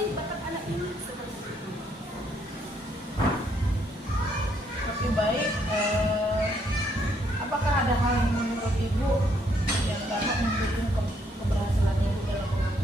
sih bakat anak ini seperti itu. Oke, baik. Apakah ada hal yang menurut Ibu yang dapat mendukung keberhasilan Ibu dalam mengambil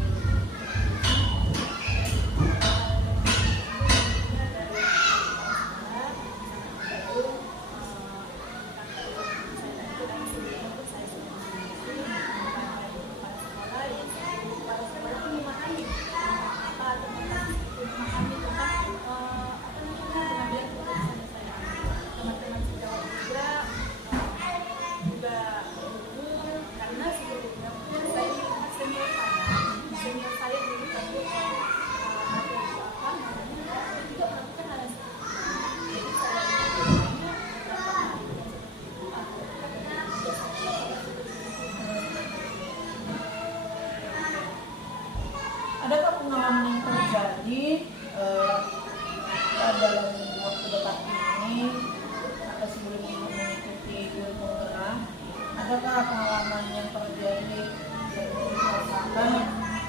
adakah pengalaman yang terjadi dalam waktu dekat ini atau sebelum Ibu mengikuti ilmu penggerak, adakah pengalaman yang terjadi yang dirasakan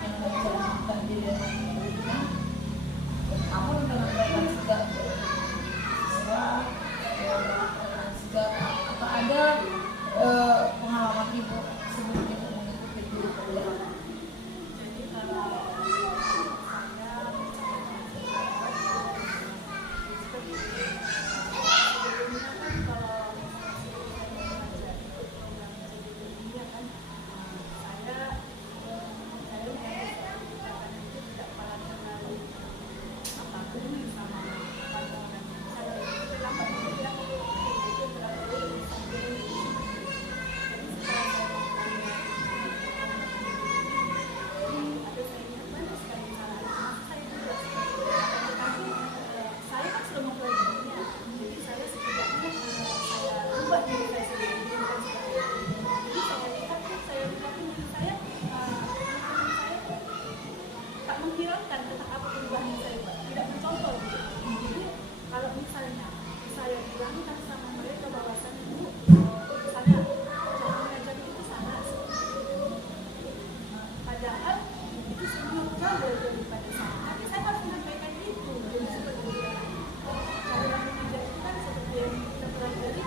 yang mencerminkan diri dan hidupnya? Namun dengan bahkan segala apa ada pengalaman Ibu sebelum Ibu mengikuti ilmu penggerak? menghilangkan tentang apa perubahan yang saya buat, tidak mencontoh gitu. Jadi kalau misalnya saya bilangkan sama mereka bahwasannya Bu, misalnya cara mengajar itu sangat padahal itu sebelum jauh daripada saya, tapi saya harus menyampaikan itu. Jadi seperti itu, cara mengajar itu kan seperti yang kita pelajari,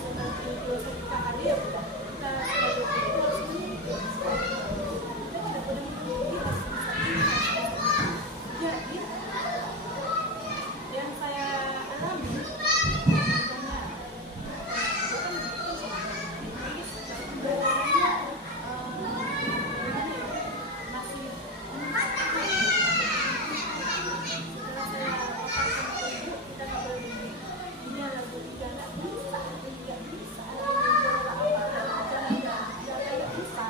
seperti filosofi KHD ya, kita sebagai guru harus mengikuti. Kita tidak boleh mengikuti harus jadi yang saya alami misalnya masih setelah saya paparkan ke Ibu, kita ngobrol ini adalah tidak bisa, tidak bisa, tidak bisa.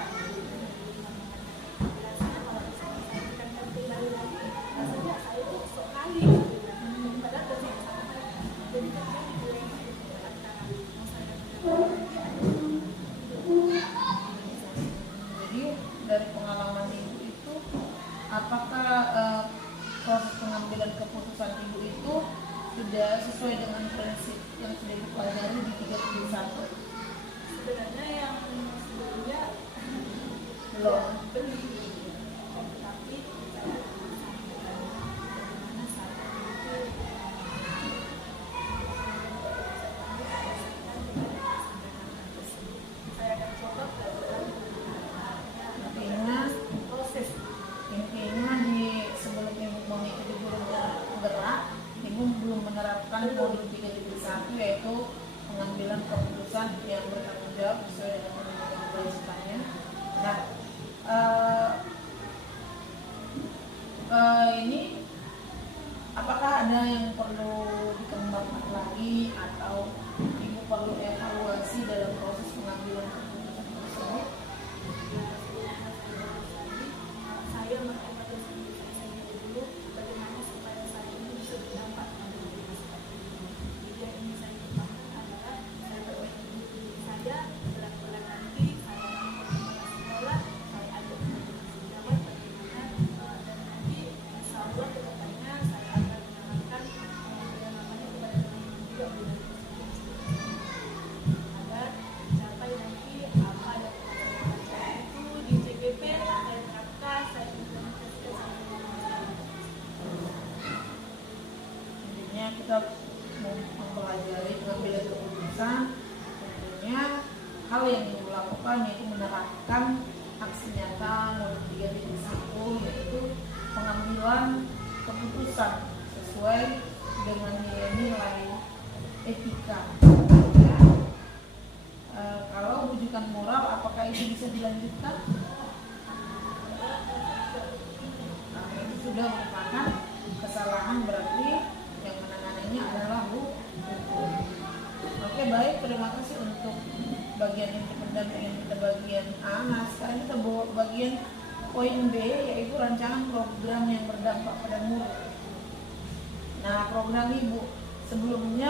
Rasanya kalau misalnya saya tekankan kembali lagi, rasanya saya itu sok kali padahal dari yang sama jadi terjadi antara saya Jadi dari pengalaman Ibu itu, apakah proses pengambilan keputusan Ibu itu sudah sesuai dengan prinsip yang sudah Ibu pelajari di 371? sebenarnya yang sebelumnya Belum. tapi saya sampaikan bagaimana saya itu saya akan coba belajar Intinya, proses sebelum Ibu mengikuti guru penggerak, Ibu belum menerapkan modul 371, yaitu pengambilan keputusan yang bertanggung jawab sesuai dengan prinsipnya. Nah, ini apakah ada yang perlu dikembangkan lagi atau Ibu perlu evaluasi dalam proses pengambilan keputusan tersebut? saya mengevaluasi diri saya dulu bagaimana supaya saya ini bisa berdampak pada diri saya. Jadi yang ingin saya kembangkan adalah saya perbaiki diri saya, pelan-pelan nanti saya sekolah, saya ajak sejawat bagaimana dan nanti insya Allah kedepannya saya akan menyarankan yang namanya kepada teman-teman juga agar capai nanti misalnya kita mempelajari pengambilan keputusan, tentunya hal yang ibu lakukan yaitu menerapkan aksi nyata nomor 3.1, yaitu pengambilan keputusan sesuai dengan nilai-nilai etika. Ya. Kalau rujukan moral, apakah itu bisa dilanjutkan? Nah, itu sudah merupakan kesalahan, berarti yang menanganinya adalah hukum. Oke, baik, terima kasih untuk bagian independen dengan kita bagian A. Nah, sekarang kita bawa bagian poin B, yaitu rancangan program yang berdampak pada murid. Nah, program ibu sebelumnya